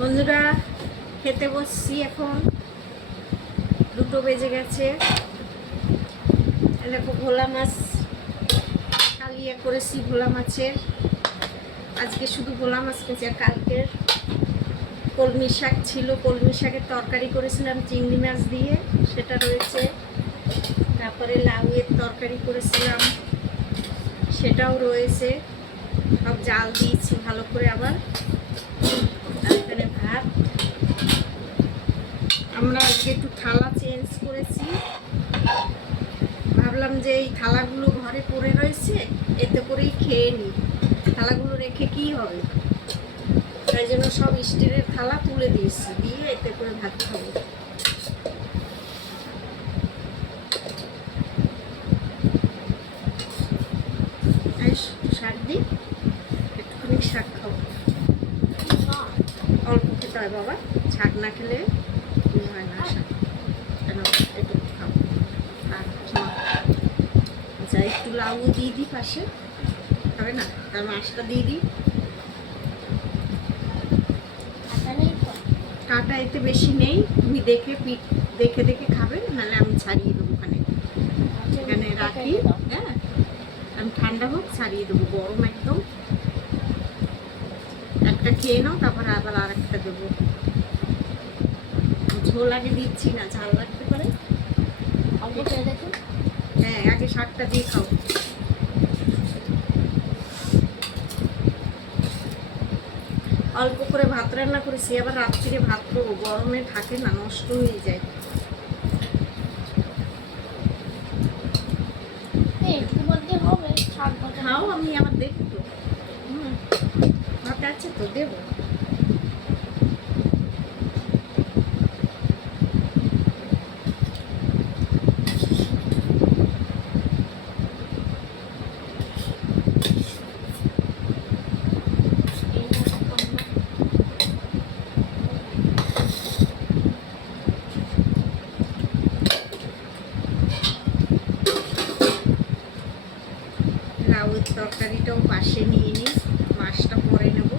বন্ধুরা, খেতে বসছি। এখন 2টো বেজে গেছে। দেখো, ভোলা মাছ কালিয়া করেছি। ভোলা মাছের আজকে শুধু ভোলা মাছ করেছি। আর কালকের কলমি শাক ছিল, কলমি শাকের তরকারি করেছিলাম চিংড়ি মাছ দিয়ে, সেটা রয়েছে। তারপরে লাউয়ের তরকারি করেছিলাম, সেটাও রয়েছে। সব জাল দিয়েছি ভালো করে। আবার এখানে ভাত। আমরা আজকে একটু থালা চেঞ্জ করেছি। ভাবলাম যে এই থালাগুলো ঘরে পড়ে রয়েছে, এতে করেই খেয়ে নিই। থালাগুলো রেখে কি হবে, তাই জন্য সব স্টিলের থালা তুলে দিয়েছি, দিয়ে এতে করে ভাত খাবো। শাক দিই, একটুখানি শাক খাবো। অল্প খেতে হয় বাবা, শাক না খেলে হয় না। শাক কেন একটু খাবো। আচ্ছা, একটু লাউ দিয়ে দিই পাশে, হবে না? তার মাছটা দিয়ে দিই। কাটা এতে বেশি নেই, তুমি দেখে দেখে দেখে খাবে, নাহলে আমি ছাড়িয়ে দেবো। এখানে রাখি। হ্যাঁ, আমি ঠান্ডা হোক ছাড়িয়ে দেবো। গরম একদম। একটা খেয়ে নাও, তারপর আবার আর একটা দেবো। ঝোল আগে দিচ্ছি না, ঝাল লাগতে পারে। হ্যাঁ, আগে শাকটা দিয়ে খাও। অল্প করে ভাত রান্না করেছি, আবার রাত্রিরে ভাত করবো। গরমে থাকে না, নষ্ট হয়ে যায়। খাও, আমি আবার দেখবো। ভাত আছে তো, দেবো। লাউয়ের তরকারিটাও পাশে নিয়ে নিই, মাছটা পরে নেব।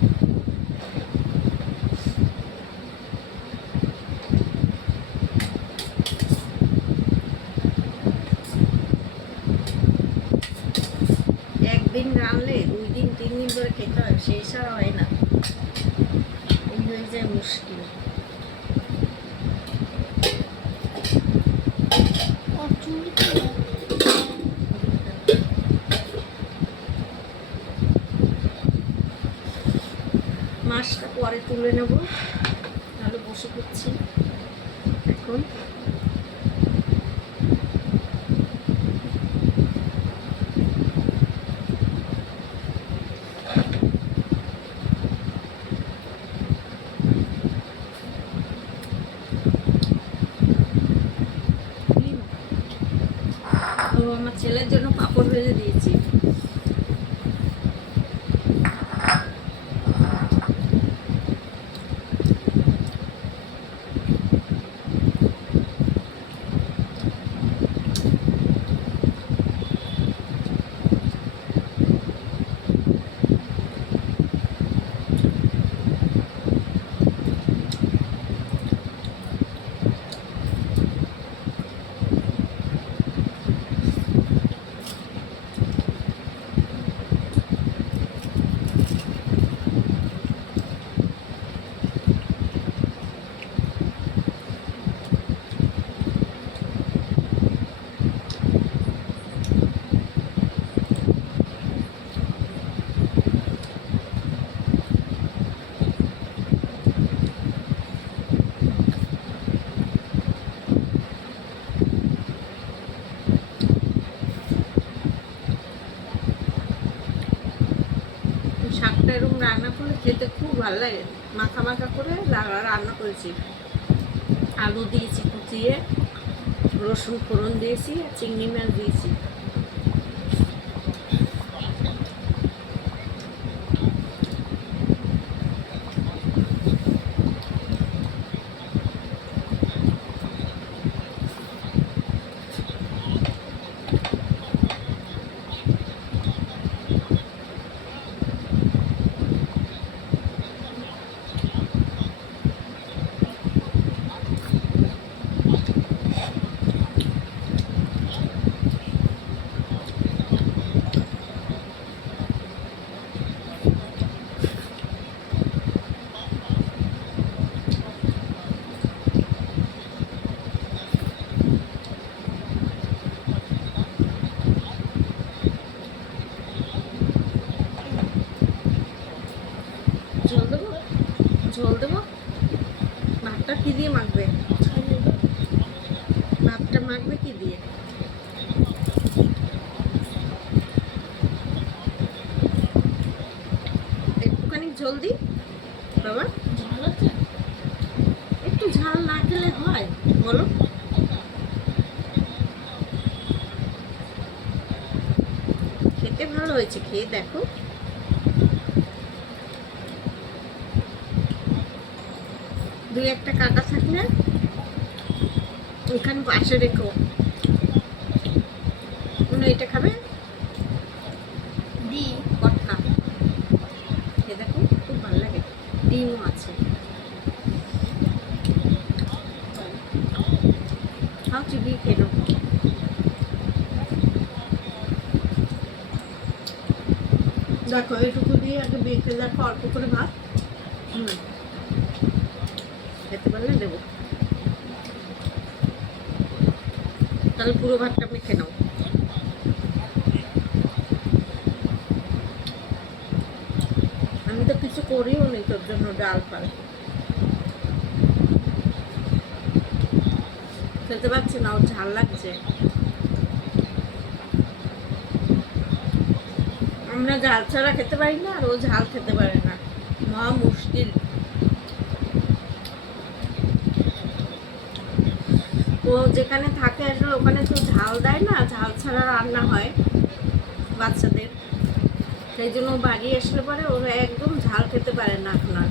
একদিন রানলে 2 দিন 3 দিন ধরে খেতে হয়, সেই ছাড়া হয় না। এই হয়ে যায় মুশকিল। মাছটা পরে তুলে নেব, তাহলে বসে করছি এখন। তো আমার ছেলের জন্য পাঁপড় ভেজে দিয়েছি। শাকটা এরকম রান্না করলে খেতে খুব ভালো লাগে। মাখা মাখা করে রান্না করেছি। আলু দিয়েছি কুচিয়ে, রসুন ফোড়ন দিয়েছি, আর চিংড়ি মাছ দিয়েছি। ঝোল দেবো, ঝোল দেবো। ভাতটা কি দিয়ে মাখবে? ভাতটা মাখবে কি দিয়ে? একটুখানি ঝোল দিই বাবা। একটু ঝাল না খেলে হয় বলো? খেতে ভালো হয়েছে, খেয়ে দেখো। দুই একটা কাটা থাকলে ওইখানে পাশে রেখো। এটা খাবে ডিম কটকা, খেয়ে দেখো, খুব ভালো লাগে। ডিমও আছে, খাও চিবিয়ে খেয়ে নাও। দেখো এইটুকু দিয়ে আগে বেঁকে দেখো, অল্প করে ভাত। খেতে পারলে দেবো, তাহলে পুরো ভাতটা মেখে নাও। আমি তো কিছু করিও নি তোর জন্য, ডাল ফাল খেতে পারছি না, ওর ঝাল লাগছে। আমরা ঝাল ছাড়া খেতে পারি না, আর ও ঝাল খেতে পারে না, মহা মুশকিল। ও যেখানে থাকে আসলে ওখানে তো ঝাল দেয় না, ঝাল ছাড়া রান্না হয় বাচ্চাদের, সেই জন্য বাড়ি আসলে পরে ওরা একদম ঝাল খেতে পারে না এখন আর।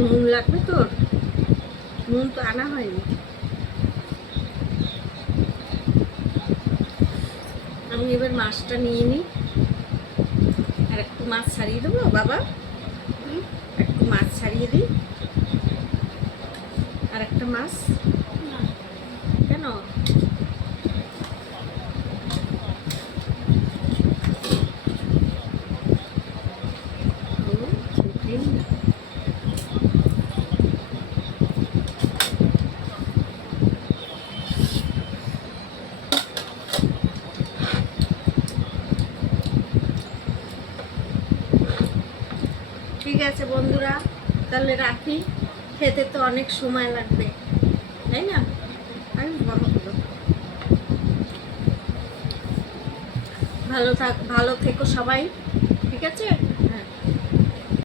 নুন লাগবে তোর? নুন তো আনা হয়নি। আমি এবার মাছটা নিয়ে নিই, আর একটু মাছ ছাড়িয়ে দেবো বাবা। একটু মাছ ছাড়িয়ে দিই, আর একটা মাছ। কেন? ঠিক আছে বন্ধুরা, তাহলে রাখি, খেতে তো অনেক সময় লাগবে তাই না? আমি ভালো থেকো সবাই, ঠিক আছে?